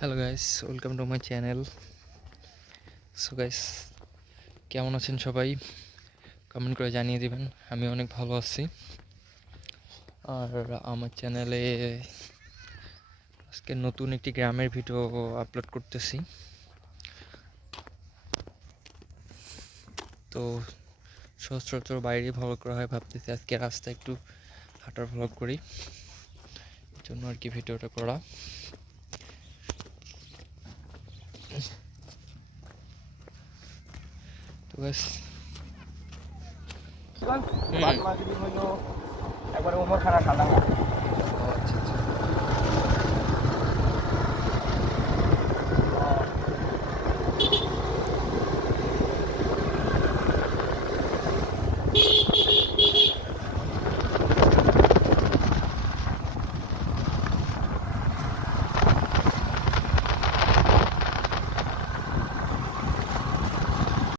Hello guys, welcome to my channel. So guys, কেমন আছেন সবাই? কমেন্ট করে জানিয়ে দিবেন। আমি অনেক ভালো আছি। আর আমার চ্যানেলে আজকে নতুন একটি গ্রামের ভিডিও আপলোড করতেছি। তো সচরাচর বাইরে ভ্লগ করা হয়, ভাবতেছি আজকে রাস্তায় একটু হাঁটার ভ্লগ করি, এর জন্য আর কি ভিডিওটা করা। তো গাইস বাদ মাগরিব হইলো একবারে ওমর খানা ঠান্ডা না